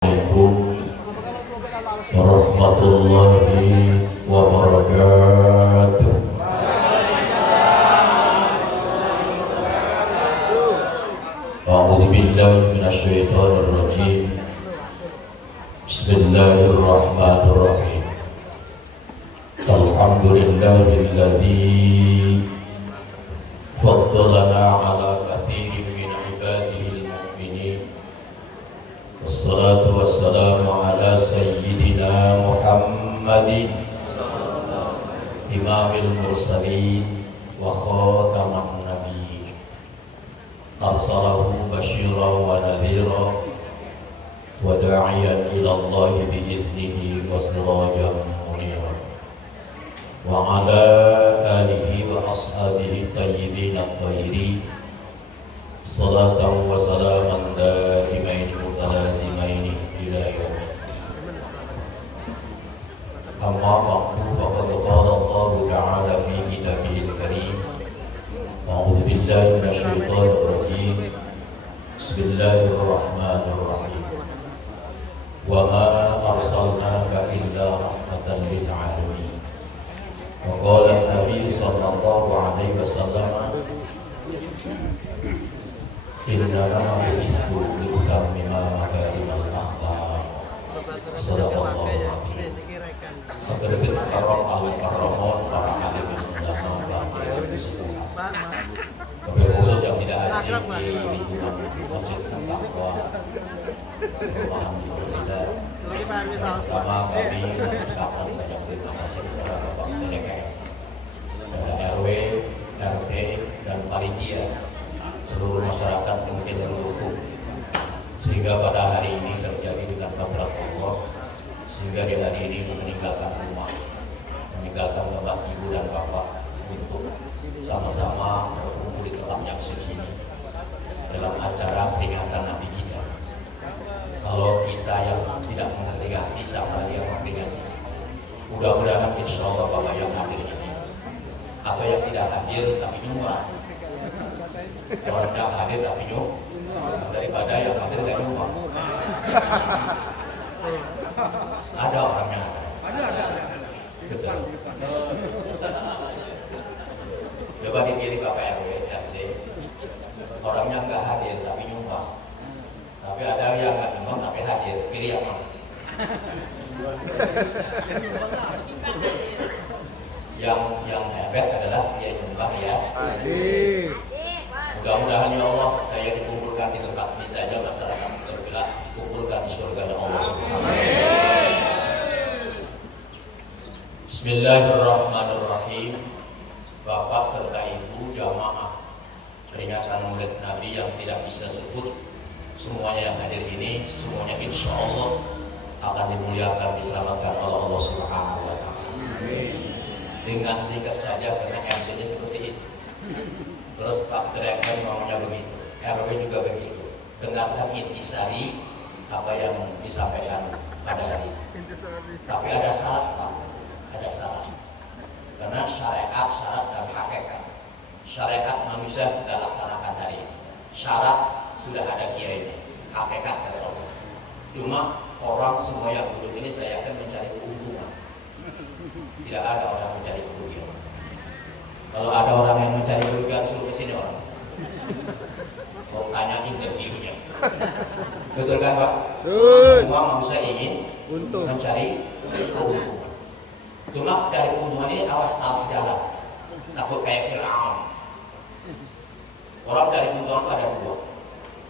Assalamualaikum warahmatullahi wabarakatuh. A'udzu billahi minasyaitonir rajim. Bismillahirrahmanirrahim. Alhamdulillahilladzi faddalana ala katsirin min ibadihil mu'minin. Wassalatu wassalamu ala sayyidina Muhammadin imamil mursalin wa khataman nabiyyin. Arsalahu basyiran wa nadhiran wa da'iyan ila Allah bi'idnihi wa sirajan munira. Wa ala alihi wa ashabihi tayyibin at-tahirin. Salatan wa salaman daimain mutalazimain ila yaumiddin. Amma ba'du, faqad qala Allah ta'ala fi kitabihil karim. A'udzu billahi minasyaitonir rajim. Bismillahirrahmanirrahim. Wa ma arsalnaka illa rahmatan lil alamin. Wa qala an-nabi sallallahu alaihi wasallam, innama bu'istu liutammima makarimal akhlaq. Sadaqallahu alazim. Hadirin karam al-karamun, para alim ulama, para disiplinkan. Wabil khusus yang tidak asing di lingkungan Masjid Taqwa, memahami berbeda. Pertama kami mengucapkan banyak terima kasih kepada Bapak Direktur, kepada RW, RT, dan panitia, seluruh masyarakat yang mungkin mendukung sehingga pada hari ini terjadi dengan fadlah Allah, sehingga di hari ini meninggalkan rumah, meninggalkan tempat ibu dan bapak untuk sama-sama berkumpul di tempat yang suci ini dalam acara peringatan Nabi kita. Kalau kita yang tidak memperingati, siapa lagi yang memperingati? Mudah-mudahan insya Allah bapak yang hadir ini atau yang tidak hadir tapi nyumbang, orang yang hadir tapi nyumbang daripada yang hadir tapi nyumbang. Ada orangnya, ada. Betul. Coba dipilih Bapak RW, RT, orangnya nggak hadir tapi nyumbang. Tapi ada yang nggak nyumbang tapi hadir, pilih yang mana? Yang hebat adalah dia nyumbang ya. Mudah-mudahan ya Allah, saya dikumpulkan di tempat ini saja, masyarakat berfilah kumpulkan di surga Allah Subhanahu wa taala. Bismillahirrahmanirrahim. Bapak serta Ibu jamaah peringatan Maulid Nabi yang tidak bisa sebut semuanya yang hadir ini, semuanya insya Allah akan dimuliakan, diselamatkan oleh Allah Subhanahu wa taala. Dengan singkat saja karena MC-nya seperti itu. Terus Pak Direktur maunya begitu, RW juga begitu. Dengarkan intisari apa yang disampaikan pada hari ini. Tapi ada syarat Pak, ada syarat. Karena syariat, syarat dan hakikat. Syariat manusia kita laksanakan hari ini. Syarat sudah ada kiainya, hakikat dari Allah. Cuma orang semua yang duduk ini saya akan mencari keuntungan. Tidak ada orang mencari kerugian. Kalau ada orang yang mencari kerugian, suruh ke sini orang. Mau tanya interviewnya. Betul kan Pak? Semua manusia ingin mencari keuntungan. Cuma dari keuntungan ini awas salah jalan. Takut kayak Fir'aun. Orang dari keuntungan ada dua.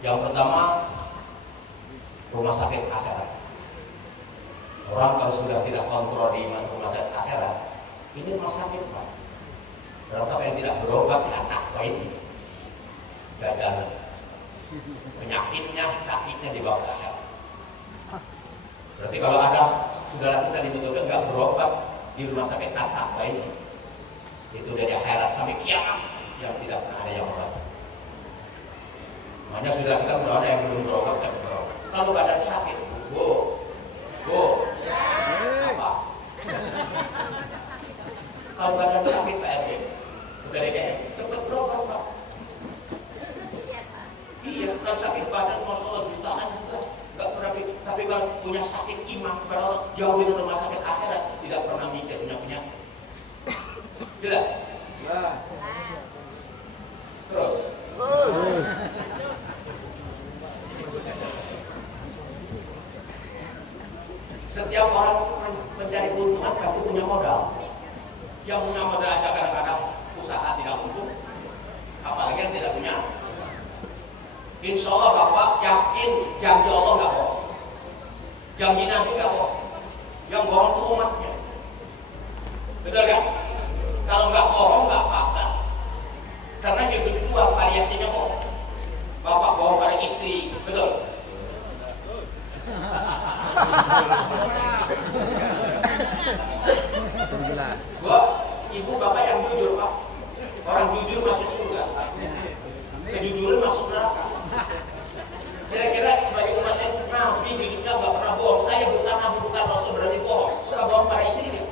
Yang pertama, rumah sakit akhirat. Orang kalau sudah tidak kontrol di rumah sakit akhirat, ini rumah sakit Pak. Orang sampai yang tidak berobat ya takwain gagal, penyakitnya, sakitnya dibawa ke akhirat. Berarti kalau ada saudara kita dibutuhkan nggak berobat di rumah sakit takwain, itu dari akhirat sampai kiamat yang tidak pernah ada yang berobat. Makanya saudara kita sudah ada yang belum berobat dan berobat. Kalau badan sakit, apa? Kalau badan sakit Pak RW, udah DKM, cepat berobat Pak. Iya, kan sakit badan masya Allah jutaan juga, nggak pernah. Tapi kalau punya sakit iman kepada Allah, jauh dari rumah sakit akhirat, tidak pernah mikir punya penyakit. Jelas? Terus. Setiap orang mencari keuntungan pasti punya modal. Yang punya modal aja kadang-kadang usaha tidak untung, apalagi yang tidak punya. Insya Allah Bapak yakin janji Allah nggak bohong, janji Nabi nggak bohong. Yang bohong itu umatnya, betul kan? Kalau nggak bohong nggak apa-apa, karena hidup itu variasinya bohong. Bapak bohong pada istri, betul? Bu, ibu bapak yang jujur Pak, orang jujur masuk surga, kejujuran masuk neraka. Kira-kira sebagai umat Nabi hidupnya nggak pernah bohong. Saya bukan Nabi, bukan Rasul, berani bohong. Suka bohong pada istri kan?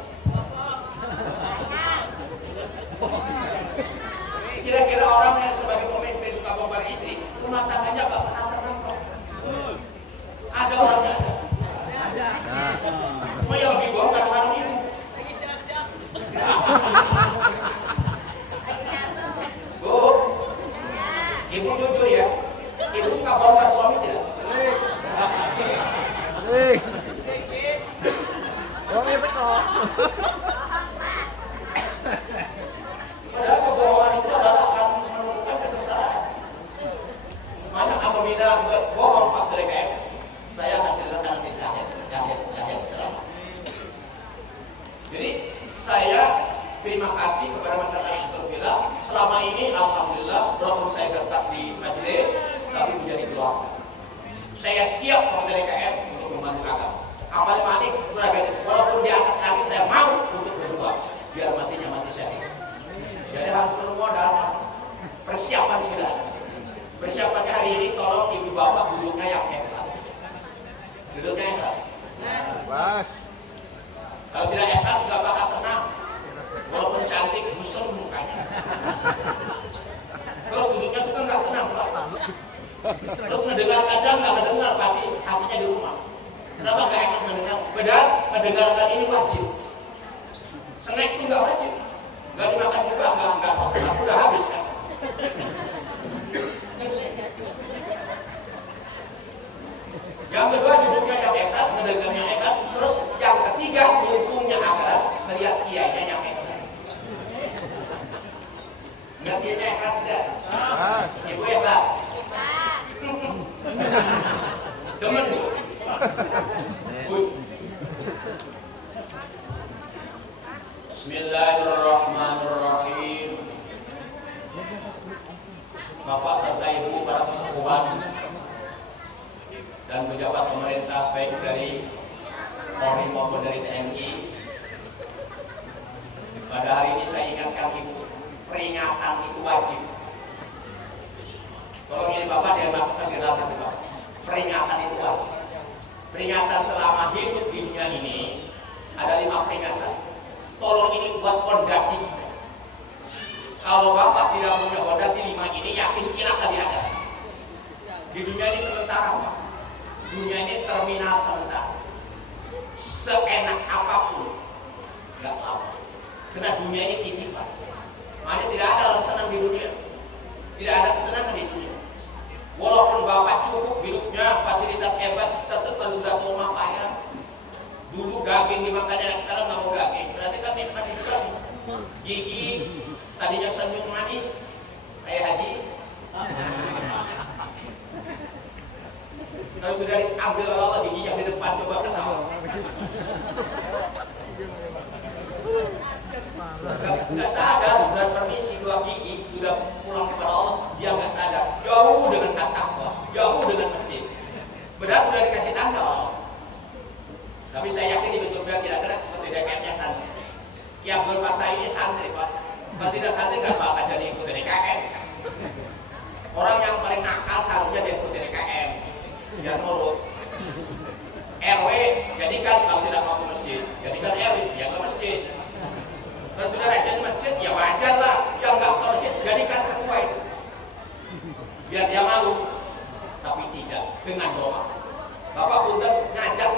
Kira-kira orang yang sebagai pemimpin suka bohong pada istri, rumah tangganya nggak pernah tenang Pak. Ada orangnya ada. Cuma yang lebih bohong kadang-kadang ibu. Bu, ibu jujur ya. Ibu suka bohong pada suami tidak? Orangnya teko. Padahal kebohongan itu adalah akan menemukan kesengsaraan. Banyak apabila bohong faktor KM. Saya akan ceritakan nanti di akhir. Jadi saya terima kasih kepada masyarakat Intervilla. Selama ini alhamdulillah walaupun saya tetap di majelis, tapi menjadi keluarga. Saya siap kalau dari KM untuk membantu agama. Amal manik walaupun di atas kaki saya mau untuk berdoa biar matinya mati syahid. Jadi harus perlu modal, persiapan sudah ada. Persiapannya hari ini tolong ibu bapak duduknya yang ikhlas. Duduknya ikhlas. Pas. Kalau tidak ikhlas nggak bakal tenang. Walaupun cantik, busuk mukanya. Terus duduknya itu kan nggak tenang Pak. Terus mendengar kadang nggak mendengar, pasti hatinya di rumah. Kenapa nggak ikhlas mendengar? Padahal mendengarkan ini wajib. Snack itu nggak wajib. Nggak dimakan juga, nggak proses, aku udah habis kan. Yang kedua duduknya yang ikhlas, mendengarnya ikhlas. Terus yang ketiga untungnya akhirat, melihat kiainya yang ikhlas. Melihat kiainya ikhlas tidak? Ibu ikhlas. Demen Bu. Bismillahirrahmanirrahim. Bapak serta Ibu para kesepuhan dan pejabat pemerintah baik dari Polri maupun dari TNI. Pada hari ini saya ingatkan Ibu, peringatan itu wajib. Tolong ini Bapak dia masukkan di dalam hati Bapak. Peringatan itu wajib. Peringatan selama hidup di dunia ini ada 5 peringatan. Tolong ini buat fondasi kita. Kalau Bapak tidak punya fondasi 5 ini, yakin cilaka di akhirat. Di dunia ini sementara Pak. Dunia ini terminal sementara. Seenak apapun nggak lama. Karena dunia ini titipan. Makanya tidak ada orang senang di dunia. Tidak ada kesenangan di dunia. Walaupun Bapak cukup hidupnya, fasilitas hebat, tetap kalau sudah tua mah payah. Dulu daging dimakannya, sekarang nggak mau daging. Berarti kan nikmat hidup lagi. Gigi tadinya senyum manis, kayak Haji. Kalau sudah diambil Allah gigi yang di depan, coba ketawa. Nggak sadar, dan permisi 2 gigi sudah pulang kepada Allah, dia nggak sadar. Jauh dengan at-taqwa, jauh dengan masjid. Benar sudah dikasih tanda Allah. Tapi saya yakin di betul tidak kira seperti DKM-nya santri. Yang berfatah ini santri Pak. Kalau tidak santri nggak bakal jadi ikut DKM. Orang yang paling nakal seharusnya dia ikut DKM. Dia nurut. RW jadikan kalau tidak mau ke masjid, jadikan RW dia ke masjid. Kalau sudah rajin masjid ya wajar lah. Yang nggak ke masjid jadikan ketua itu. Biar dia malu. Tapi tidak dengan doa. Bapak punten ngajak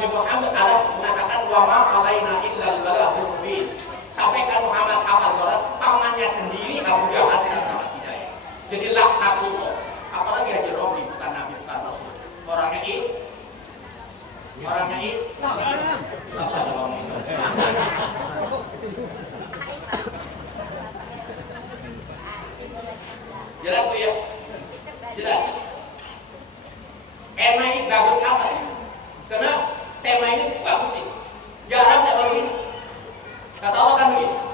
Nabi Muhammad adalah mengatakan wa ma alaina illal balaghul mubin. Sampaikan Muhammad apa Quran, pamannya sendiri Abu Jahal tidak dapat hidayah. Jadi laknatullah. Apalagi Haji Romi bukan Nabi bukan Rasul. Orangnya apa namanya itu? Jelas tuh ya? Jelas. Tema ini bagus apa ya? Karena tema ini bagus sih. Jarang ada begini. Kata Allah kan begini.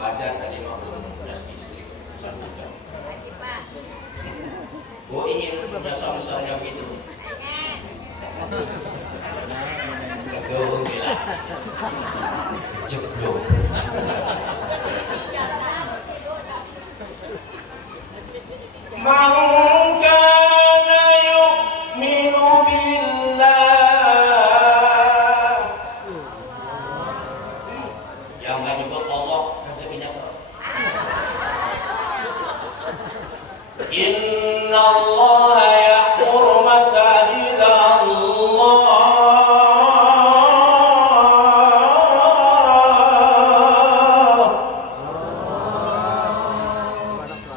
Wajar tadi mau punya istri satu jam. Gue ingin punya suami-suaminya begitu. Aduh, gila. Jeblok. Mangkana yu'minu billah. Yang gak nyebut Allah rezekinya seret. Inna Allah ya'muru masajid Allah.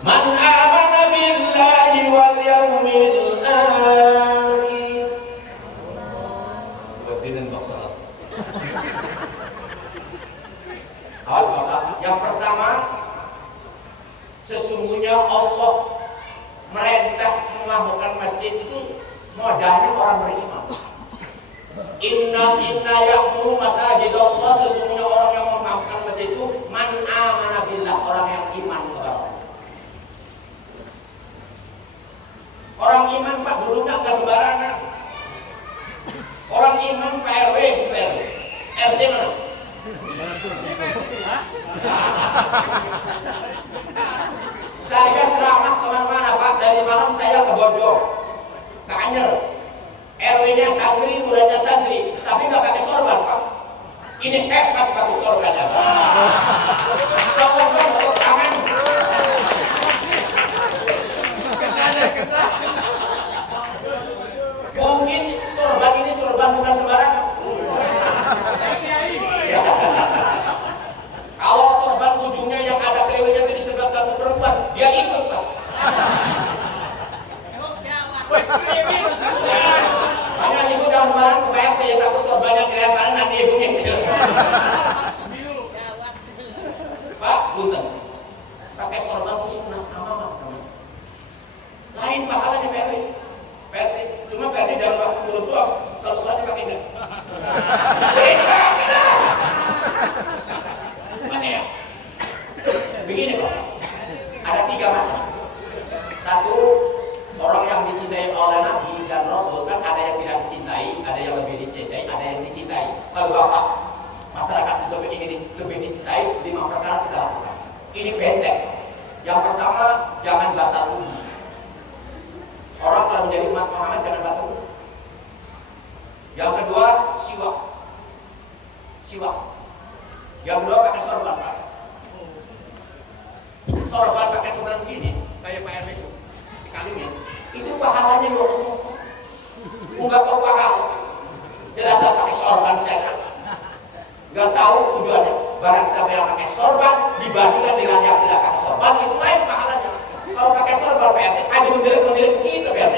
Man amana billahi wal yawmil akhir. Kebetulan masalah. Awas Bapak, yang pertama sesungguhnya Allah merintah membangun masjid itu modalnya orang beriman. Inna ya'muru masajid Allah, sesungguhnya orang yang membangun masjid itu man amana billah, orang yang iman kepada Allah. Orang iman Pak gurunya nggak sembarangan. Orang iman Pak RW, RT mana? Saya ceramah kemana-mana Pak, dari malam saya ke Bojong, ke Anyer. RW-nya santri, lurahnya santri, tapi nggak pakai sorban Pak. Ini hebat pakai sorban ya Pak. Kalau tepuk tangan. Mungkin sorban ini sorban bukan sembarangan. Kalau sorban ujungnya yang ada kriwilnya di sebelah kamu perempuan, dia ikut pasti. Makanya ibu jangan sembarang supaya saya takut sorbannya kelihatan nanti ibu ngintil. Pak, punten. Pakai sorban itu sunnah, aman. Lain pahalanya PRT. Cuma PRT dalam waktu belum doang. Kalau sholat dipakai enggak? Ya. Begini Pak, ada 3 macam. Satu, orang yang dicintai oleh Nabi dan Rasul, kan ada yang tidak dicintai, ada yang lebih dicintai, ada yang dicintai. Lalu Bapak, masyarakat itu ingin lebih dicintai, 5 perkara kita lakukan. Ini benteng. Yang pertama, jangan batal wudhu. Orang kalau menjadi umat Muhammad jangan batal wudhu. Yang kedua, siwak. Yang kedua pakai sorban Pak. Sorban pakai sorban begini, kayak Pak RW itu, dikalingin. Itu pahalanya 20. Enggak tahu pahala. Jelas pakai sorban saya. Enggak tahu tujuannya. Barang siapa yang pakai sorban dibandingkan dengan yang tidak pakai sorban, itu lain pahalanya. Kalau pakai sorban PRT, aja mendelik begitu PRT.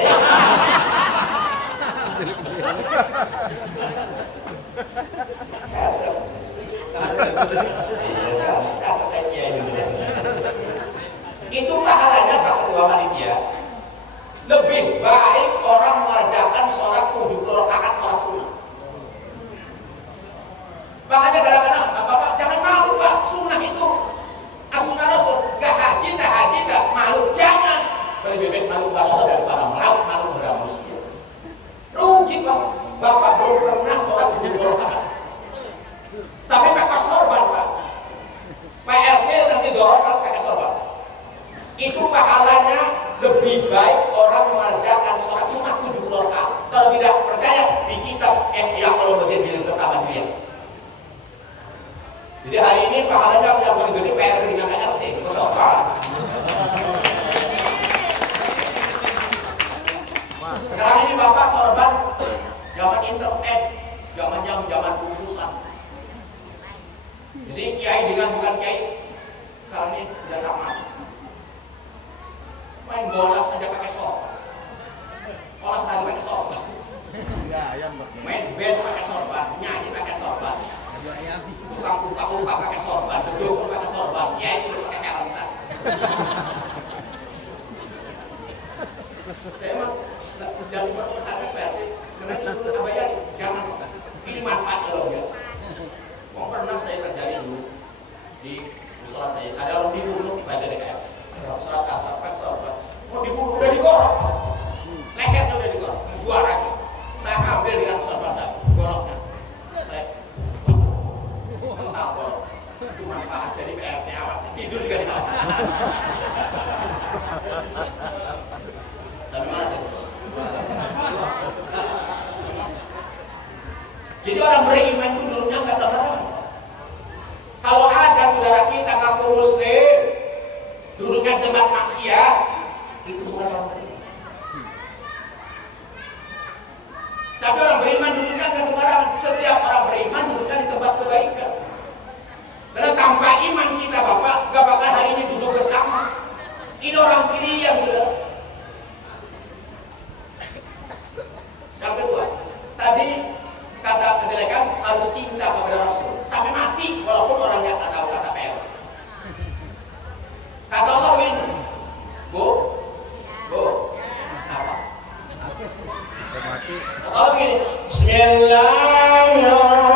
Itu pahalanya Pak Ketua Panitia. Lebih baik orang mengerjakan sholat 70 rakaat sholat sunnah. Makanya kadang-kadang Bapak jangan malu Pak, sunnah itu sunnah Rasul. Gak haji, tak malu, jangan. Lebih baik malu kepada Allah daripada malu Kalau tidak percaya di kitab Ihya Ulumuddin jilid pertama dilihat. Jadi hari ini pahalanya yang paling gede PR dengan RT, persoalan. Sekarang ini Bapak sorban zaman internet, zaman bungkusan. Jadi kiai dengan bukan kiai sekarang ini sudah sama. Main bola saja pakai sorban, olahraga pakai sorban, main band pakai sorban, nyanyi pakai sorban, tukang buka pakai sorban, duduk pakai sorban, kiai sudah pakai karantan. Saya emang sedang buat pesantren PRT, karena disuruh abayar jangan, ini manfaat luar biasa. Mau pernah saya terjadi dulu di musola saya, ada orang dibunuh baca DKM, surat kasar, sorban, mau dibunuh udah digorok, lehernya udah digorok, dua lagi, saya ambil dengan sorban tadi, goroknya, saya mental gorok, itu manfaat dari PRT awas, tidur juga di bawah. Sampai mana tadi? Jadi orang beriman itu dulunya nggak sembarangan. Kalau ada saudara kita ngaku muslim, dulunya tempat maksiat, itu bukan orang beriman. Tapi orang beriman dulunya nggak sembarangan. Setiap orang beriman dulunya di tempat kebaikan. Karena tanpa iman kita Bapak, nggak bakal hari ini duduk bersama. Ini orang pilihan saudara. Yang kedua, tadi kata kejelekan harus cinta kepada Rasul sampai mati walaupun orangnya tak tahu kata PR. Kata Allah ini, Bu, apa? Kata Allah begini, Bismillahirrahmanirrahim.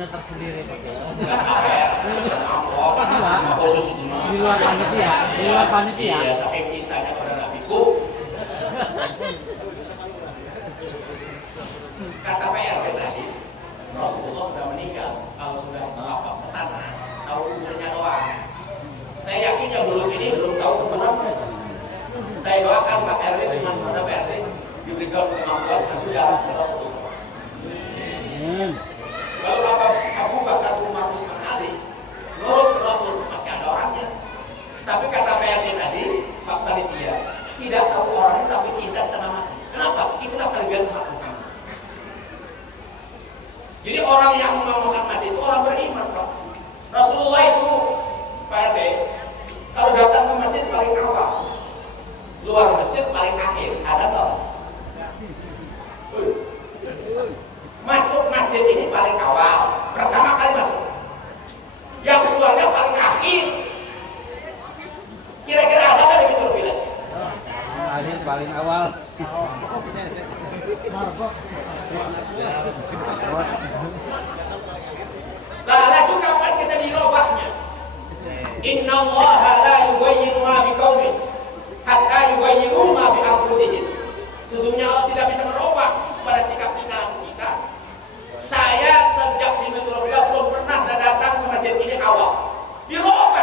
Tersendiri nggak sawer, amplop, khusus itu di luar panitia, iya, saking cintanya pada nabiku. Kata PRT tadi, Rasulullah sudah meninggal. Kalau sudah apa kesana, tahu umurnya doang. Saya yakin yang dulu ini belum tahu umurnya. Saya doakan Pak RT dengan pada PRT diberikan kemampuan dan jalan ke Rasulullah. Kalau Abu Bakar Umar Utsman Ali menurut Rasul masih ada orangnya. Tapi kata PRT tadi, Pak Panitia tidak tahu orangnya tapi cinta setengah mati. Kenapa? Itulah kelebihan umat Muhammad. Jadi orang yang memakan masjid itu orang beriman Pak. Rasulullah itu PRT kalau datang ke masjid paling awal, luar masjid paling akhir. Ada nggak? Masuk masjid ini paling awal, pertama kali masuk. Yang keluarnya paling akhir. Kira-kira ada nggak begitu film? akhir paling awal. Lah itu kapan kita dirobahnya? Inna Allah la yughayyiru ma biqaumin hatta yughayyiru ma bi anfusihim. Sesungguhnya Allah tidak bisa merubah pada sikap kita. Saya sejak Himatul Filah belum pernah saya datang ke masjid ini awal. Dirubah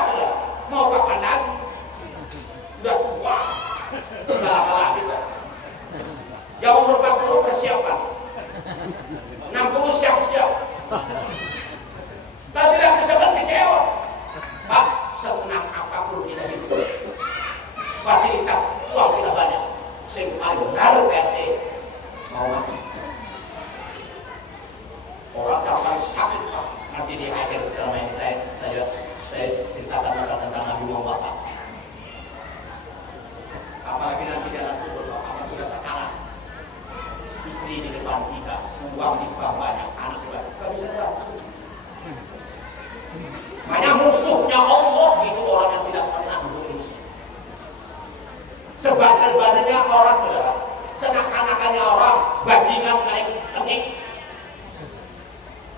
sebandel-bandelnya orang saudara, senakan-nakannya orang, bajingan naik kenik.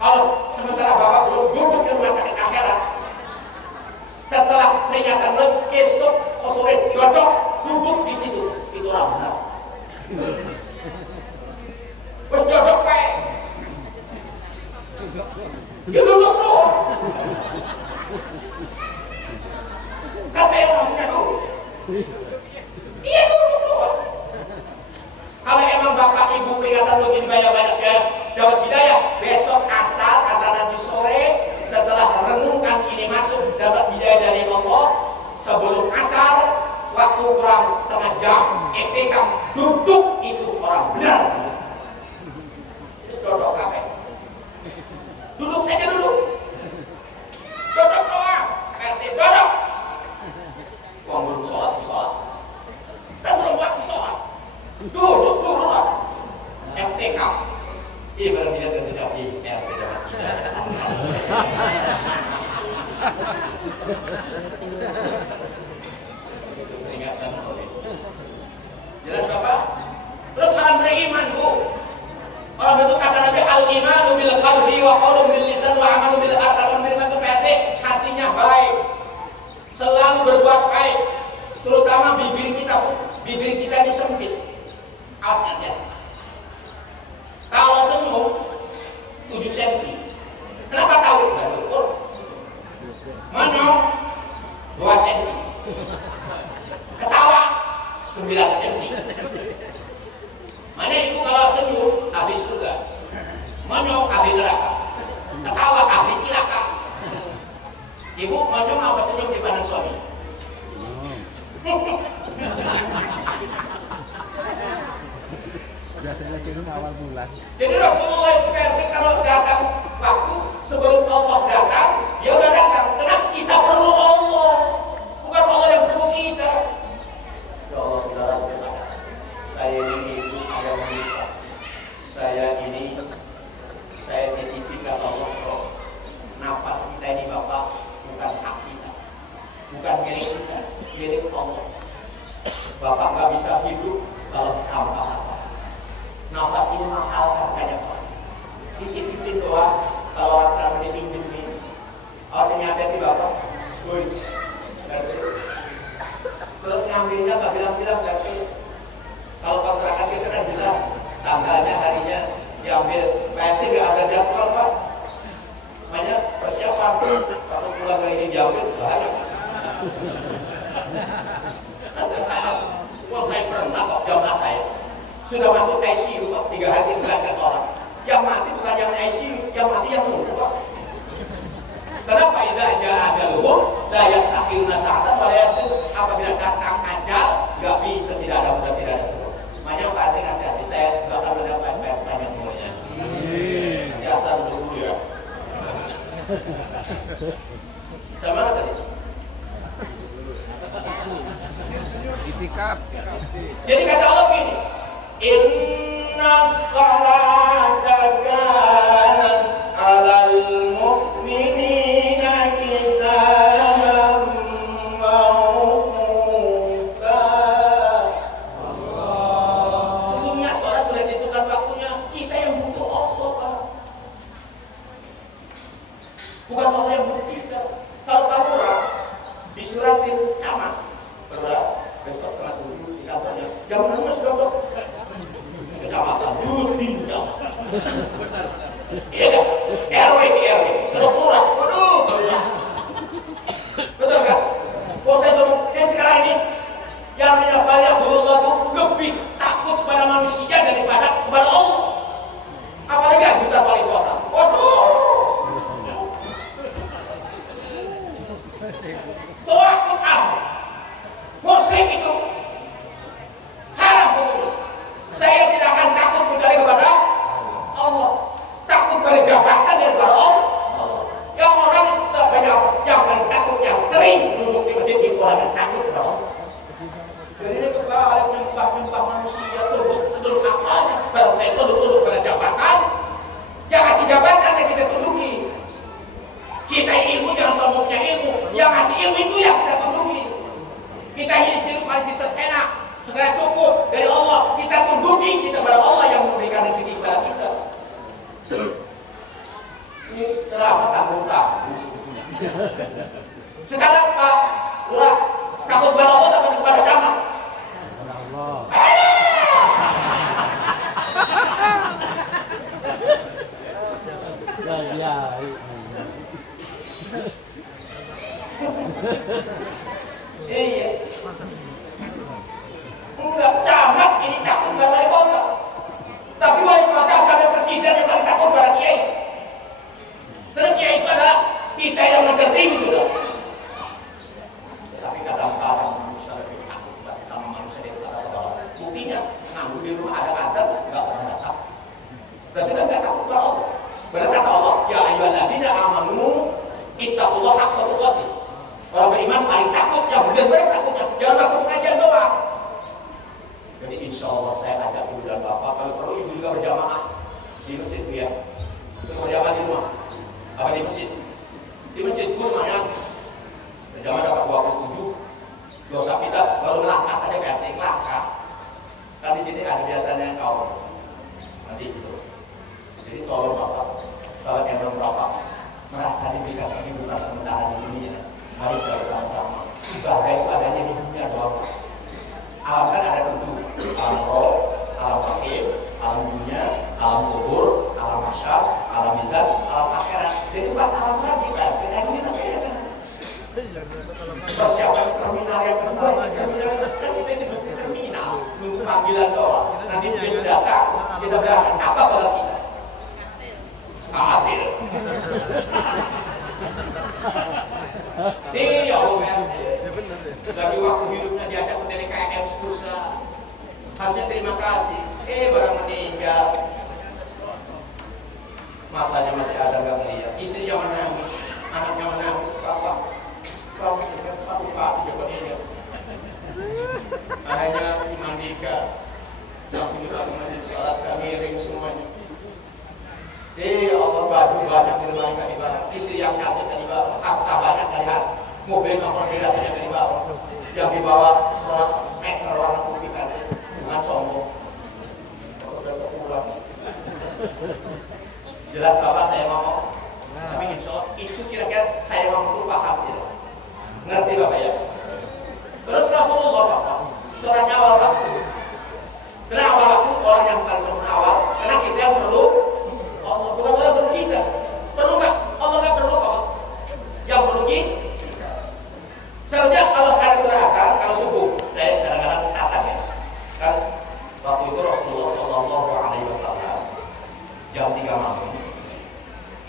Kalau sementara Bapak belum duduk di rumah sakit akhirat, setelah peringatan kesok sore dodok duduk di situ, itu orang benar. Terus dodok baik, dia duduk dulu. Kan saya ngomongnya dulu. Iya duduk dulu. Kalau emang Bapak Ibu peringatan begini banyak-banyak ya dapat hidayah, besok asar atau nanti sore setelah renungkan ini masuk dapat hidayah dari Allah, sebelum asar waktu kurang setengah jam etikam duduk itu orang benar. Duduk apa? Duduk saja dulu. Duduk doang. RT duduk. Uang belum sholat. Kan belum waktu sholat. Duduk dulu lah. MTK. Iya benar tidak tidak di RT dapat peringatan. Jelas Bapak? Terus orang beriman Bu. Orang itu kata Nabi al-imanu bil qalbi wa qaulun bil lisan wa amalu bil arkan. Beriman itu PT, hatinya baik. Selalu berbuat baik. Terutama bibir kita Bu. Bibir kita disempit. Asalnya. Kalau senyum 7 cm. Kenapa tahu? Enggak diukur. Monyong 2 cm. Ketawa 9 cm. Mana itu kalau senyum ahli surga, monyong ahli neraka, ketawa ahli cilaka. Ibu monyong apa senyum di pandang suami? Biasanya senyum awal bulan. Jadi Rasulullah itu berarti kalau datang waktu sebelum Allah datang, ya udah datang. Kenapa kita perlu Allah? Bukan Allah yang perlu kita. Ya Allah saudara sadar. Saya ini ibu ada menikah. Saya titipkan Allah roh. Nafas kita ini Bapak bukan hak kita, bukan milik kita, milik Allah. Bapak nggak bisa hidup kalau tanpa nafas. Nafas ini mahal harganya Pak. Titipin doang. Kalau orang sekarang dipinjemin, harus nyadari Bapak. Woi, terus ngambilnya nggak bilang-bilang berarti. Kalau kontrakan kita kan jelas tanggalnya, harinya diambil. PNT nggak ada jadwal Pak. Banyak persiapan. Kalau pulang dari ini diambil banyak. Uang saya pernah kok jamaah saya sudah masuk ICU Pak 3 hari berangkat orang. Yang mati bukan yang ICU, yang mati yang nunggu Pak. Kenapa idza jaa ajaluhum la yastakhiruna sa'atan wa la yastaqdimun. Apabila datang ajal nggak bisa, tidak ada muda, tidak ada turun. Makanya Pak Ating hati-hati, saya bakal mendapat panjang umurnya. Nanti asal duduk dulu ya. Saya mana tadi? Itikaf. Jadi kata Allah begini, inna salata kanat alal mu'minina kitaban mawquta. Sesungguhnya sholat sudah ditentukan waktunya. Kita yang butuh Allah Pak, bukan Allah yang butuh kita. Kalau kamu orang disuratin tamat, saudara besok setelah dulu di kantornya jam 6 sudah dok kecamatan duduk bincang. Iya kan? RW ke RW kedok lurah, waduh betul kan? Saya ngomong, jadi sekarang ini yang menyafali Allah itu lebih takut kepada manusia daripada kepada Allah. Apalagi anggota wali kota, waduh takut amat. Musik itu haram hukumnya. Saya tidak akan takut kecuali kepada Allah. Takut pada jabatan daripada Allah. Yang orang sebanyak yang paling takut, yang sering duduk di masjid itu orang yang takut kepada Allah. Jadi ini kebalik nyembah manusia, tunduk katanya. Kalau saya tunduk pada jabatan, yang kasih jabatan yang kita tunduki. Kita ilmu jangan sombong punya ilmu. Yang kasih ilmu itu yang kita tunduki. Kita ini sini fasilitas enak, Nggak cukup dari Allah, kita tunduki kita kepada Allah yang memberikan rezeki kepada kita. Ini kenapa tanggung-tanggung sebetulnya? Sekarang Pak Lurah takut kepada Allah takut kepada jamaah. Iya. Enggak camat ini takut pada wali kota. Tapi wali kota sampai presiden yang paling takut pada kiai. Karena kiai itu adalah kita yang tertinggi sudah. Tapi kadang-kadang manusia lebih takut sama manusia daripada Allah. Buktinya, nganggur di rumah ada adat enggak pernah datang. Berarti kan enggak takut pada Allah. Benar kata Allah, ya ayyuhalladzina amanu ittaqullaha haqqa tuqatih. Orang beriman paling takut, yang benar-benar takutnya, jangan takut pengajian doang. Jadi insya Allah saya ajak ibu dan bapak, kalau perlu ibu juga berjamaah di masjid ya. Terus berjamaah di rumah, apa di masjid? Di masjid pun lumayan. Berjamaah dapat 27. Dosa kita baru langkah saja kayak langkah. Kan di sini ada biasanya yang kau nanti itu. Jadi tolong bapak, kalau yang bapak merasa diberikan kehidupan sementara di dunia. Mari kita bersama-sama. Ibadah itu adanya di dunia doang. Alam kan ada tujuh. Alam roh, alam rahim, alam dunia, alam kubur, alam mahsyar, alam mizan, alam akhirat. Jadi 4 alam lagi kan. Kita ini tapi ya kan. Persiapan terminal yang kedua, terminal kan kita ini di terminal, nunggu panggilan doang. Nanti dia sudah datang, kita berangkat apa pada kita? Adil. Nih ya Allah, lagi waktu hidupnya diajak menjadi KM susah. Harusnya terima kasih. Barang meninggal, matanya masih ada nggak melihat. Istrinya menangis, anaknya menangis. Bapak, Pak, coba ingat. Akhirnya dimandikan, langsung dilakukan masjid salat, miring semuanya. Allah baju banyak di rumah yang dibawa, istri yang cantik yang dibawa, harta banyak yang dibawa, mobil nomor beda yang dibawa, yang dibawa Rolls Meter warna putih kan, dengan sombong. Kalau udah pulang, jelas bapak saya ngomong, tapi insya Allah itu kira-kira saya ngomong itu paham tidak? Ngerti bapak ya? Terus Rasulullah bapak, seorang awal waktu, karena awal waktu orang yang paling sempurna awal, karena kita yang perlu Allah, bukan Allah perlu kita. Perlu nggak? Allah nggak perlu kok. Yang perlu kita. Seharusnya kalau hari surahkan, kalau subuh, saya kadang-kadang katakan ya. Kan waktu itu Rasulullah SAW jam 3 malam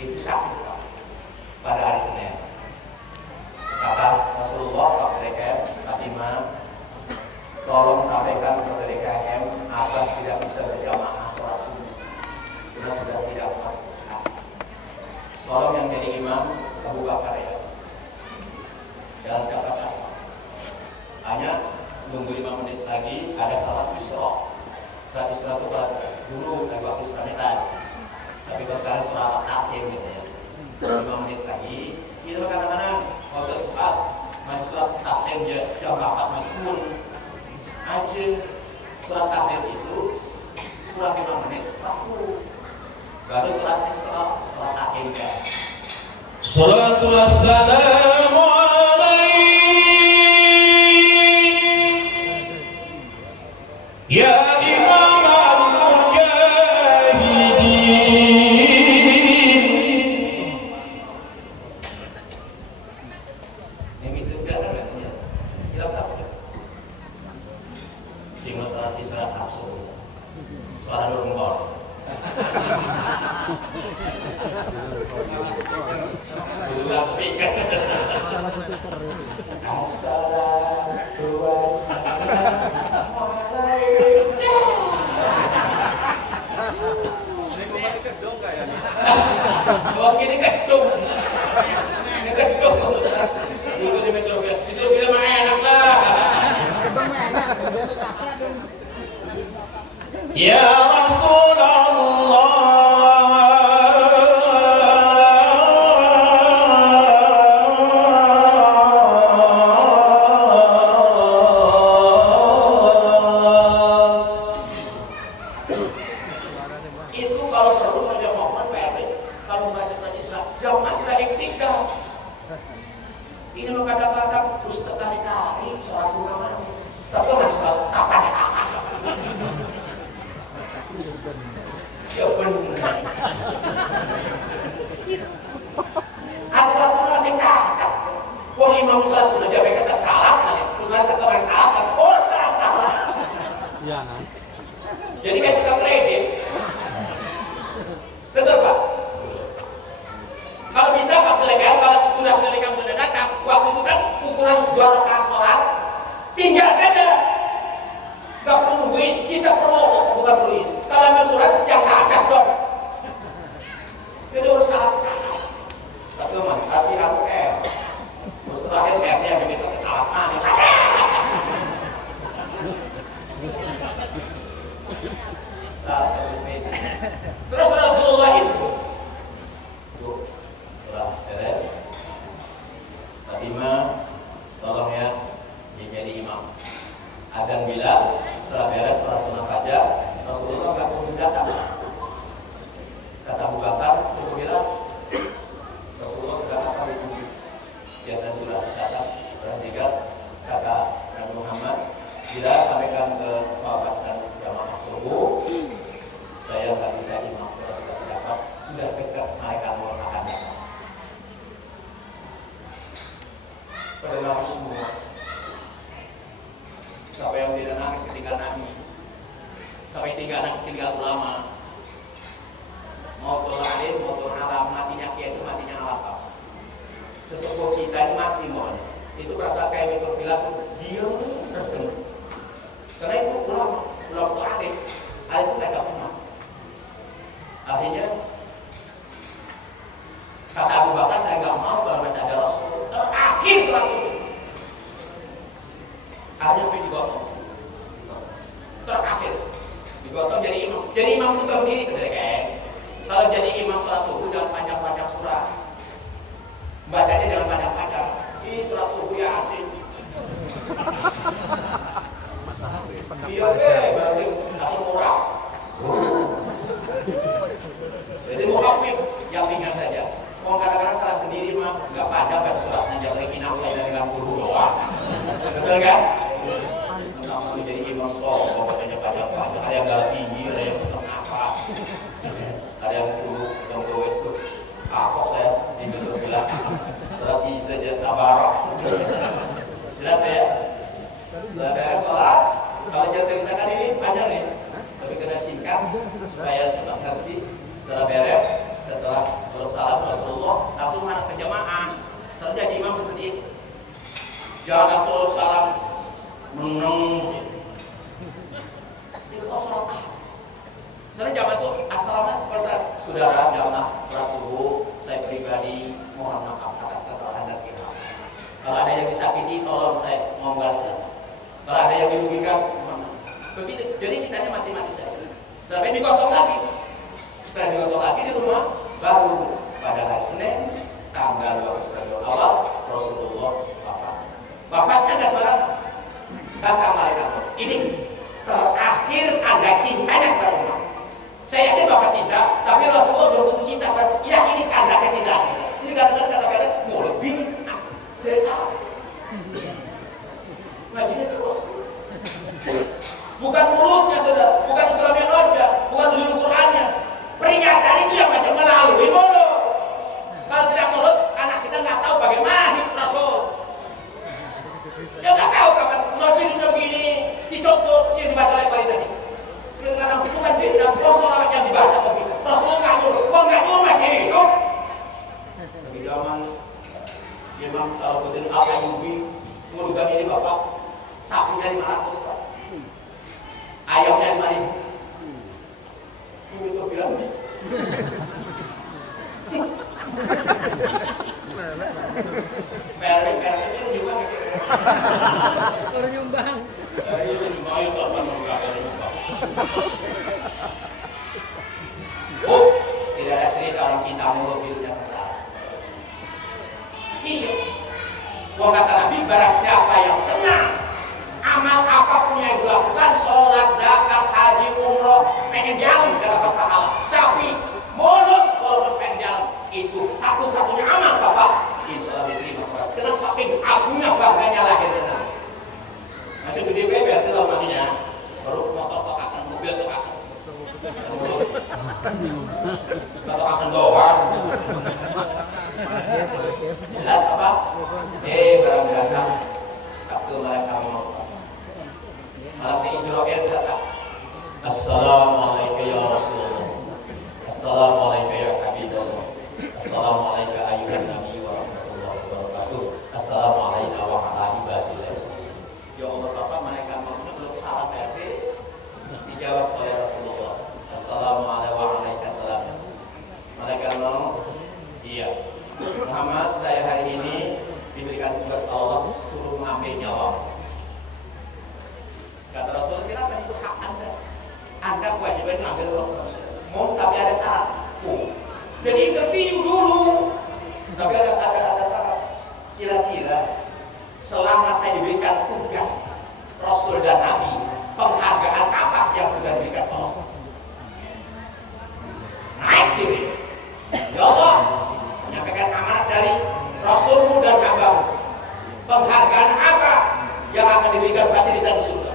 itu sakit Pak. Pada hari Senin. Kata Rasulullah Pak DKM, Fatimah, tolong sampaikan kepada DKM agar tidak bisa berjamaah sholat subuh. Kita sudah tidak kuat. Tolong yang jadi imam Abu Bakar ya. Jangan siapa-siapa. Hanya nunggu 5 menit lagi ada salat Isra. Salat Isra itu kalau dulu dari waktu Islamitan. Tapi kalau sekarang salat akhir gitu ya. 5 menit lagi. Kita kadang-kadang kalau cepat masih salat akhir jam 4 masih pun aja salat akhir itu kurang 5 menit waktu. Baru salat Isra, salat akhirnya. Salatu wassalamu alaik ya imam al-mujahidin. Yang itu kelihatan katanya. Hilang satu. Sehingga salat Isra absurd. Suara dorong-dorong. Ulang speaker. Assalatu wassalamu alaikum. Oh, ini gedung. Ini gedung. Itu di Metro Film. Itu film enak lah. Ya Rasulullah. kadang-kadang terus tertarik-tarik soal sunah. Tapi nggak soal kapan salah. Ya benar. Ada salah sunah masih kakak. Wong imam salah sunah jabe kata salah, terus nanti kata mari salah, oh salah. Iya kan? Jadi kayak tukang kredit. Betul Pak? Kalau bisa Pak Delegam, kalau sudah Delegam sudah datang, waktu itu kan ukuran 2 rakaat sholat, tinggal saja. Gak perlu nungguin, kita perlu bukan perluin. Kalau memang surat, yang hadap dong. Jadi harus salah. Tapi teman, hati aku terus terakhir R-nya yang begitu kesalahan. Terus Rasulullah itu setelah beres Fatimah tolong ya jadi imam. Adzan bilang setelah beres setelah sunat fajar Rasulullah nggak perlu datang. Kata Abu Bakar cukup bilang Rasulullah sekarang kami tunggu. Biasanya sudah datang sudah tinggal kata Nabi Muhammad bila sampaikan ke sahabat dan jamaah subuh saya nggak bisa imam kalau sudah dapat sudah dekat mereka mau akan datang. Pada nangis semua. Siapa yang tidak nangis ketika Nabi? Sampai tinggal ulama. Mau alim, mau alam, matinya kiai itu matinya alapa. Sesepuh kita ini mati maunya. Itu berasal kayak mikrofila tuh diam terus. Karena itu ulama itu alim itu tidak pernah. Akhirnya kata Abu Bakar saya nggak mau kalau masih ada Rasul. Terakhir Rasul. Akhirnya sampai digotong. Terakhir digotong jadi imam. Jadi imam itu tahu diri bener kan? Kalau jadi imam sholat subuh jangan panjang-panjang surah. Bacanya jangan panjang-panjang. Ini surat subuh ya asing. Iya berarti asal murah. Jadi muhafif yang ringan saja. Mau kadang-kadang salah sendiri mah nggak panjang kan suratnya jatuh kinang dari lampu doang. Betul kan? Entah jadi imam sholat, bacanya panjang-panjang. Ada yang dalam tinggi, ada yang sesak nafas. Ada yang duduk, yang goet tuh. Apa saya dibentuk bilang? Tapi saja tabarak. Jelas ya? Setelah beres sholat, kalau jatuh tindakan ini panjang nih, tapi kena singkat supaya cepat ngerti. Setelah beres, setelah belum salam Rasulullah, langsung mana ke jamaah. Selalu jadi imam seperti itu. Jangan langsung salam menung. Itu tahu sholat. Soalnya jamaah itu assalamualaikum saudara jamaah sholat subuh. Saya pribadi mohon maaf atas kesalahan dan khilaf. Kalau ada yang disakiti, tolong saya mohon balas. Kalau ada yang dirugikan, mohon maaf. Begitu. Jadi kitanya mati-mati saja. Sampai digotong lagi. Setelah digotong lagi di rumah, baru pada hari Senin tanggal 12 Rabiul Awal Rasulullah wafat. Wafatnya nggak sembarang. Kata malaikat ini terakhir ada cintanya kepada umat. Saya yakin Bapak cinta, tapi Rasulullah belum tentu cinta. Ya ini tanda kecintaan kita. Ini kadang-kadang kata kalian mau lebih jadi salah. Ngajinya terus. Bukan mulutnya saudara, bukan Islamnya aja, bukan tujuan Qurannya. Peringatan itu yang macam melalui mulut. Kalau tidak mulut, anak kita nggak tahu bagaimana hidup Rasul. Dia nggak tahu kapan Rasul hidupnya begini. Dicontoh yang dibaca oleh Pak tadi. Dengan bukan beda, Rasul yang dibaca begitu. Rasul nggak nyuruh, nggak nyuruh masih hidup. Tapi zaman Imam Salahuddin Al-Ayyubi menurunkan ini Bapak, sapinya 500 Pak, ayamnya 5.000. Ini itu film nih. PRW itu juga orang nyumbang. Ini nyumbang ya sama nyumbang. Oh, tidak ada cerita orang cinta mulut hidupnya sengsara. Iya. Wong kata Nabi, barang siapa yang senang amal apapun yang dilakukan, sholat, zakat, haji, umroh, pengen jalan gak dapat pahala. Tapi mulut walaupun pengen jalan, itu satu-satunya amal Bapak. Insya Allah diterima. Kenapa saking agungnya bangganya lahirnya Nabi. Masih gede gue berarti tau namanya. Baru motor tokakan, mobil tokakan. Tokakan doang. Jelas apa? Barang datang. Kaptu mereka mau. Malam ini Israel datang. Assalamualaikum ya Rasulullah. Assalamualaikum ya Habibullah. Assalamualaikum ayuhan Nabi wa rahmatullahi wa barakatuh. Assalamualaikum wa ala ibadillah. Ya Allah Bapak, mereka belum salam RT dijawab oleh Rasulullah. Assalamualaikum wa alaikassalam. Mereka mau iya. Muhammad, saya hari ini diberikan tugas Allah suruh mengambil nyawa. Kata Rasulullah, silakan, itu hak Anda. Anda kewajiban ngambil roh. Mau tapi ada syarat. Jadi interview dulu. Tapi ada syarat. Kira-kira selama saya diberikan tugas Rasul dan Nabi, penghargaan apa yang sudah diberikan Allah? Naik diri. Ya Allah, menyampaikan amanat dari Rasulmu dan Hambamu. Penghargaan apa yang akan diberikan fasilitas di surga?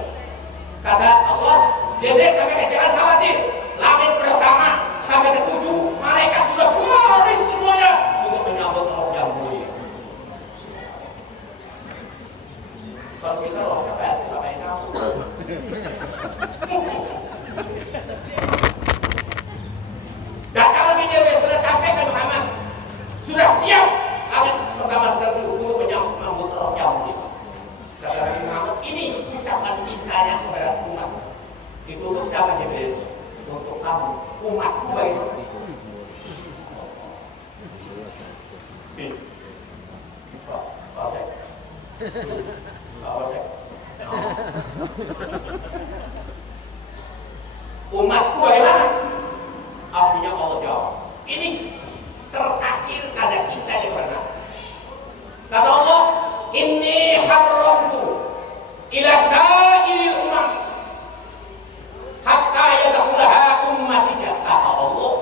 Kata Allah, dia sampai jangan khawatir. Langit pertama sampai ke-7, malaikat sudah baris semuanya untuk menyambut roh yang mulia. Kalau kita rohnya kayak sampai kamu. Dan kalau kita sudah sampai ke Muhammad, sudah siap langit pertama untuk menyambut roh yang mulia. Kata Nabi Muhammad, ini ucapan cintanya kepada umat. Itu untuk siapa Jibril? Untuk kamu, umatku baik. Umatku bagaimana? Akhirnya Allah jawab. Ini terakhir ada cintanya kepada. Kata Allah, inni haramtu ila sa'il umam hatta yadkhulaha ummatika. Kata Allah.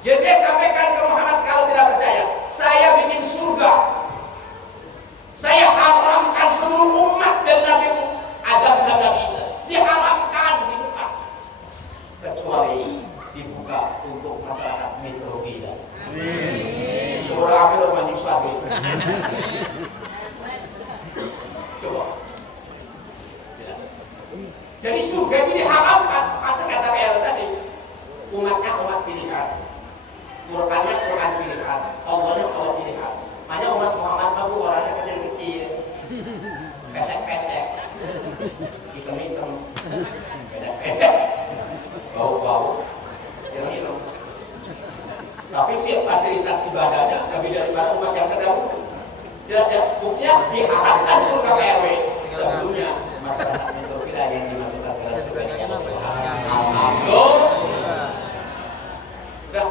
Jadi sampaikan ke Muhammad kalau tidak percaya, saya bikin surga. Saya haramkan seluruh umat dan Nabi Adam sampai Nabi Isa. Diharamkan dibuka. Kecuali dibuka untuk masyarakat Metro Villa. Surah Amil Manjung Swati. Coba. Jelas. Jadi surga itu diharamkan. Atau kata PL tadi, umatnya umat pilihan. Qurannya Quran pilihan. Allahnya Allah pilihan. Makanya umat Muhammad itu orangnya kecil-kecil, pesek-pesek, hitam-hitam, pendek-pendek, bau-bau, yang itu. Tapi fasilitas ibadahnya lebih daripada umat yang terdahulu. Jelas-jelas buktinya diharapkan seluruh KPRW sebelumnya masyarakat Metro Villa yang dimasukkan ke dalam surga Allah Subhanahu. Alhamdulillah. Sudah,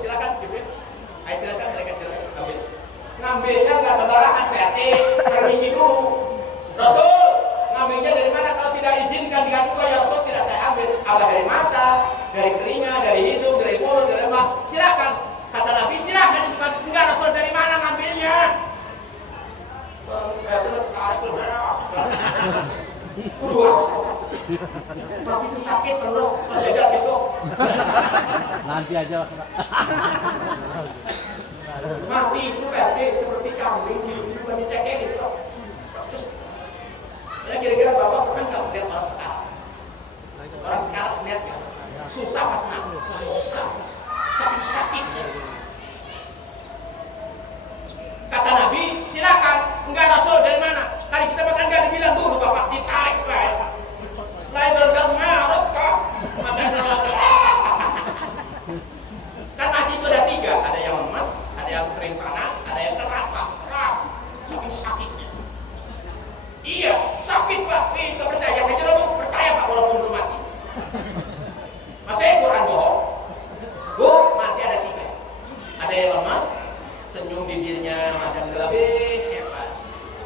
silakan Jibril. Ayo silakan mereka ambil. Ngambilnya nggak sembarangan, PRT, permisi dulu. Rasul, ngambilnya dari mana? Kalau tidak izinkan diganggu ya Rasul, tidak saya ambil. Apa dari mata, dari telinga, dari hidung, dari mulut, dari lemak. Silakan. Kata Nabi, silakan. Enggak Rasul, dari mana ngambilnya? Tapi itu sakit perlu menjaga besok. Nanti aja lah. Mati itu kayak seperti kambing hidup bukan dicekek gitu. Terus, ya kira-kira Bapak pernah nggak melihat orang sekarang? Orang sekarang melihat nggak? Susah pas nak, susah, tapi sakitnya. Kata Nabi, silakan. Enggak Rasul, dari mana? Kali kita makan nggak dibilang dulu Bapak, ditarik Pak. Lain berkat ngarut kok. Kan mati itu ada 3, ada yang lemas, ada yang kering panas, ada yang keras Pak, keras, saking sakitnya. Iya, sakit Pak. Nggak percaya, saya juga percaya Pak walaupun belum mati. Masih Quran bohong. Bu, mati ada 3. Ada yang lemas, senyum bibirnya macam gelabih, hebat.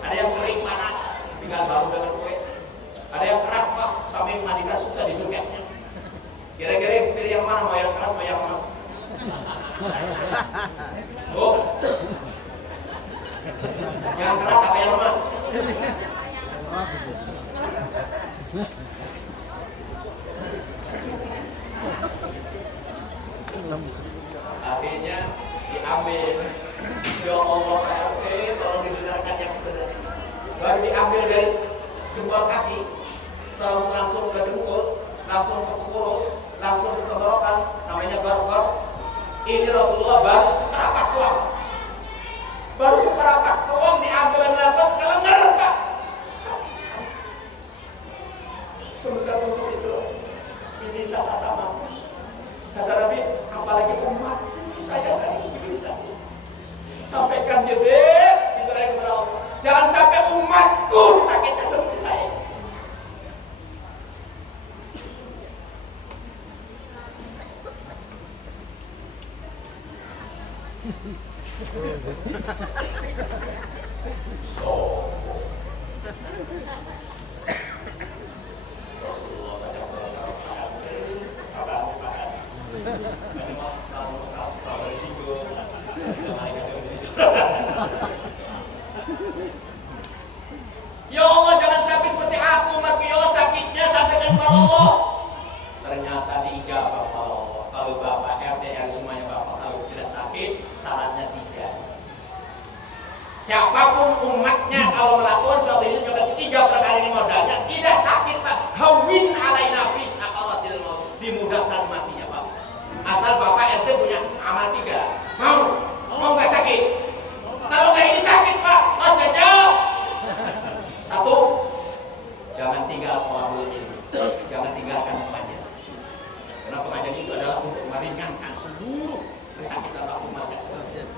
Ada yang kering panas, tinggal baru dengan kue. Ada yang keras Pak, sampai mandikan susah di juketnya. Kira-kira pilih yang mana, mau yang keras, mau yang lemas? Oh, apa yang lemah? Akhirnya diambil. Ya Allah, tolong didengarkan yang sebenarnya. Baru diambil dari jempol kaki, terus langsung ke dengkul, langsung ke kurus, langsung ke tenggorokan, namanya gor-gor. Ini Rasulullah baru seperapat doang. Baru seperapat doang diambil dan dilakukan ke lengan, Pak. Sakit. Sebentar dulu itu, ini tak sama. Kata Nabi, apalagi umat saya sedikit sakit. Sampaikan dia itu lagi kepada Allah. Jangan sampai umatku sakitnya seperti saya. Rasulullah saja ya Allah, jangan sampai seperti aku, umatku. Ya Allah, sakitnya sampaikan kepada Allah. Ternyata diijabah kepada Allah. Kalau Bapak RT yang semuanya Bapak kalau tidak sakit, syaratnya 3. Siapapun umatnya kalau melakukan suatu ini juga 3 perkara ini modalnya tidak sakit, Pak. Hawin alaina fi sakaratil maut, dimudahkan matinya, Pak. Asal Bapak RT punya amal 3. Mau nggak sakit? Kalau nggak ini sakit, Pak, aja. 1, jangan tinggal tolabul ilmi, jangan tinggalkan pengajian. Karena pengajian itu adalah untuk meringankan seluruh kesakitan umat.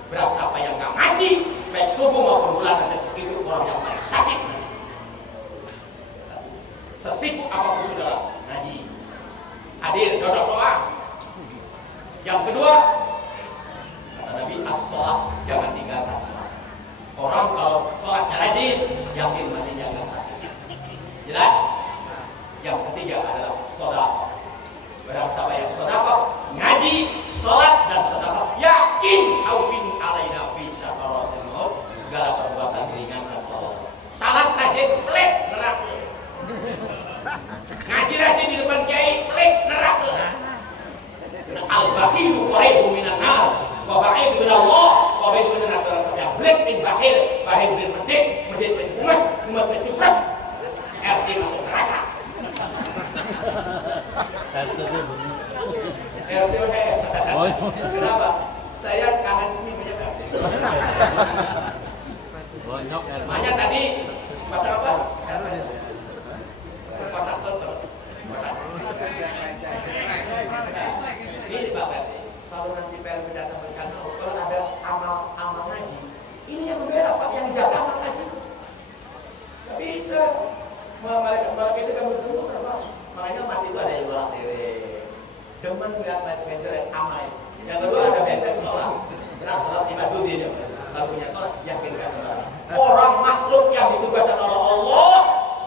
Berapa siapa yang nggak ngaji, baik subuh maupun bulan, itu orang yang paling sakit. Sesibuk apapun saudara, ngaji, hadir, doa. Yang kedua, kata Nabi, as-sholat, jangan tinggalkan sholat. Orang kalau sholatnya rajin, yakin matinya akan sakit. Jelas? Yang ketiga adalah sedekah. Barang siapa yang sedekah, ngaji, sholat dan sedekah, yakin awin alaina fi sakaratil maut, segala perbuatan diringankan Allah. Salat rajin, pelit neraka. Ngaji rajin di depan kiai, pelit neraka. Al-bakhilu qaribu minan nar, wa ba'idu min Allah, wa ba'idu min nar. Rasanya blek bin bakhil, bakhil bin medit bin umat bin ciprat. RT masuk neraka. RT kenapa? Saya kangen sini banyak RT. Banyak tadi pasang apa? Kotak tutup. Ini Pak RT, kalau nanti PLB datang berkata, kalau ada amal ngaji, ini yang berbeda Pak, yang dijaga amal ngaji. Gak bisa. Malaikat itu kan bertemu karena makanya mati itu ada yang berat diri. Demen lihat benteng amal. Yang kedua ada benteng sholat. Karena sholat dibantu dia. Kalau punya sholat, yakinkan sholat. Orang makhluk yang ditugaskan oleh Allah,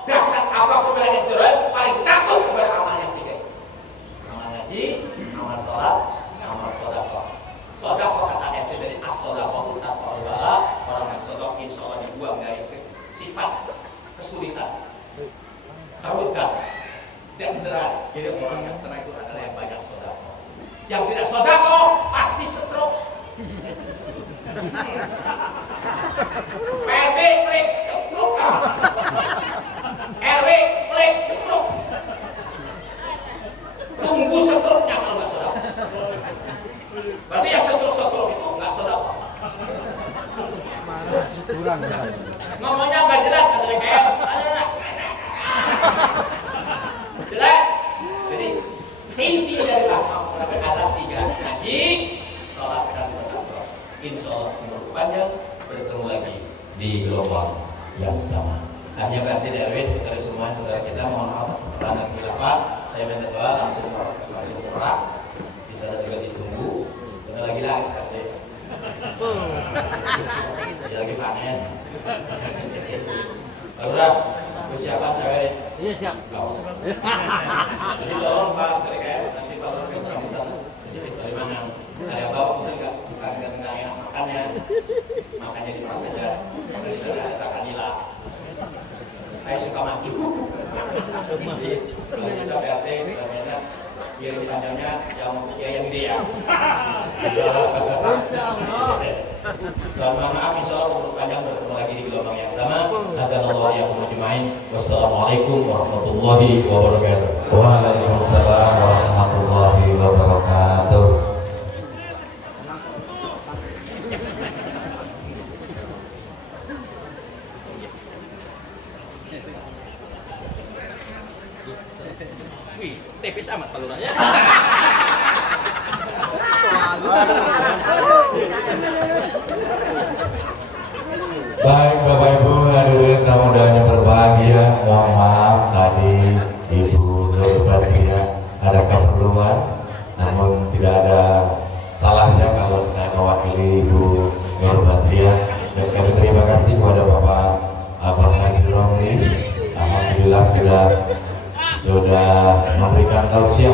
dasar apapun malaikat itu paling takut kepada amal yang 3. Amal ngaji, amal sholat, amal sedekah. Sedekah kata RT dari as-sedaqatu tanfa'ul bala. Orang yang sedekah insya Allah dibuang dari sifat kesulitan. Taruhkan dan terang. Jadi orang yang terang itu adalah yang banyak sedekah. Yang tidak sedekah pasti stroke. PRT pelik stroke. RW pelik stroke. Tunggu stroke-nya kalau nggak sedekah. Berarti yang stroke itu nggak sedekah. Kurang. Ngomongnya nggak jelas kata kayak. Jelas? Jadi inti dari amal ada 3, ngaji, sholat dan sedekah. Insya Allah umur panjang, bertemu lagi di gelombang yang sama. Hanya berarti RW dari semua saudara kita, mohon maaf setelah khilafah, saya minta doa langsung kurang, bisa juga ditunggu. Bentar lagi lah seperti lagi panen. Barulah persiapan cewek. Iya siap. Jadi tolong Pak, nanti kalau sambutan sedikit dari mana? Ada bapak itu bukan enak makannya di mana saja. Ada sakanilah. Jadi kalau bisa PRT namanya biar ditandanya yang dia ya. Mohon maaf, insya Allah umur panjang bertemu lagi di gelombang yang sama. Hadanallahu ya ajmain. Wassalamualaikum warahmatullahi wabarakatuh. Waalaikumsalam warahmatullahi wabarakatuh. Wih, tipis amat salurannya. Baik Bapak Ibu hadirin tamu undangan yang berbahagia, mohon maaf tadi Ibu Nur Badriah ada keperluan, namun tidak ada salahnya kalau saya mewakili Ibu Nur Badriah. Dan kami terima kasih kepada Bapak Abang Haji Romli, alhamdulillah sudah memberikan tausiah